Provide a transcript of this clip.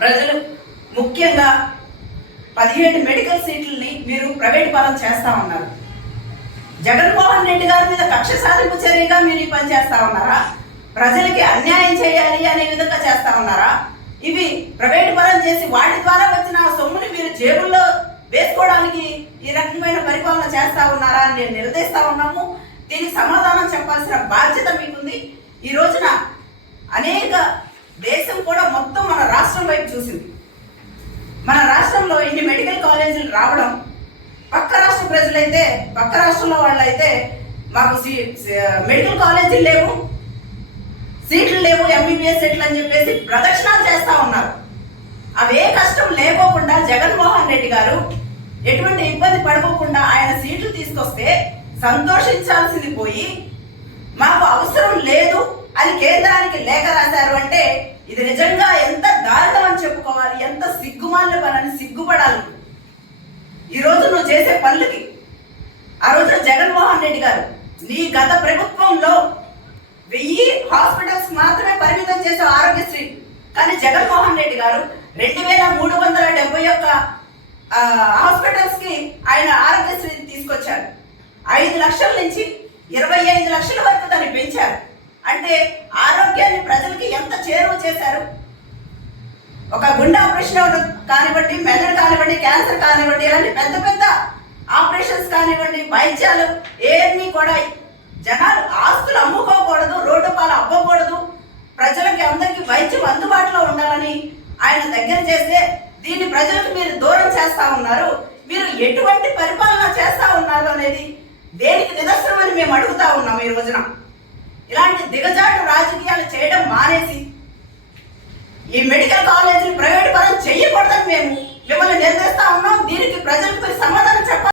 ప్రజలు ముఖ్యంగా 17 మెడికల్ సీట్లని మీరు ప్రైవేట్ పరం చేస్తా ఉన్నారు. జగన్మోహన్ రెడ్డి గారి మీద కక్ష సాధింపు చర్యగా మీరు ఈ పని చేస్తా ఉన్నారా? ప్రజలకి అన్యాయం చేయాలి అనే విధంగా చేస్తా ఉన్నారా? ఇవి ప్రైవేట్ పరం చేసి వాటి ద్వారా వచ్చిన సొమ్ముని మీరు జేబుల్లో వేసుకోవడానికి ఈ రకమైన పరిపాలన చేస్తా ఉన్నారా అని నేను నిలదీస్తా ఉన్నాము. దీనికి సమాధానం చెప్పాల్సిన బాధ్యత మీకుంది. ఈ రోజున అనేక దేశం కూడా మొత్తం మన రాష్ట్రం వైపు చూసింది. మన రాష్ట్రంలో ఇన్ని మెడికల్ కాలేజీలు రావడం, పక్క రాష్ట్ర ప్రజలైతే పక్క రాష్ట్రంలో వాళ్ళైతే మాకు మెడికల్ కాలేజీలు లేవు, సీట్లు లేవు, ఎంబీబీఎస్ సీట్లు అని చెప్పేసి ప్రదక్షిణాలు చేస్తా ఉన్నారు. అవే కష్టం లేకోకుండా జగన్మోహన్ రెడ్డి గారు ఎటువంటి ఇబ్బంది పడుకోకుండా ఆయన సీట్లు తీసుకొస్తే సంతోషించాల్సింది పోయి మాకు అవసరం లేదు అని కేంద్రానికి లేఖ రాశారు అంటే ఇది నిజంగా ఎంత దారుణం అని చెప్పుకోవాలి, ఎంత సిగ్గుమాలిన పని, సిగ్గుపడాలి. ఈరోజు నువ్వు చేసే పనులకి ఆ రోజు జగన్మోహన్ రెడ్డి గారు నీ గత ప్రభుత్వంలో 1000 హాస్పిటల్స్ మాత్రమే పరిమితం చేసే ఆరోగ్యశ్రీ, కానీ జగన్మోహన్ రెడ్డి గారు 2371 హాస్పిటల్స్ కి ఆయన ఆరోగ్యశ్రీ తీసుకొచ్చారు. 5 లక్షల నుంచి 25 లక్షల వరకు దాన్ని పెంచారు. అంటే ఆరోగ్యాన్ని ప్రజలకి ఎంత చేరువ చేశారు. ఒక గుండె ఆపరేషన్ కానివ్వండి, మెదడు కానివ్వండి, క్యాన్సర్ కానివ్వండి, ఇలాంటి పెద్ద పెద్ద ఆపరేషన్స్ కానివ్వండి, వైద్యాలు ఏమీ కూడా జనాలు ఆస్తులు అమ్ముకోకూడదు, రోడ్డు పాలు అవ్వకూడదు, ప్రజలకి అందరికీ వైద్యం అందుబాటులో ఉండాలని ఆయన దగ్గర చేస్తే దీన్ని ప్రజలకు మీరు దూరం చేస్తా ఉన్నారు. మీరు ఎటువంటి పరిపాలన చేస్తా ఉన్నారు అనేది దేనికి నిదర్శనం అని మేము అడుగుతా ఉన్నాం. ఈ రోజున ఇలాంటి దిగజాటు రాజకీయాలు చేయడం మానేసి ఈ మెడికల్ కాలేజీలు ప్రైవేట్ పరం చెయ్యకూడదని మేము మిమ్మల్ని నిర్దేశిస్తా ఉన్నాం.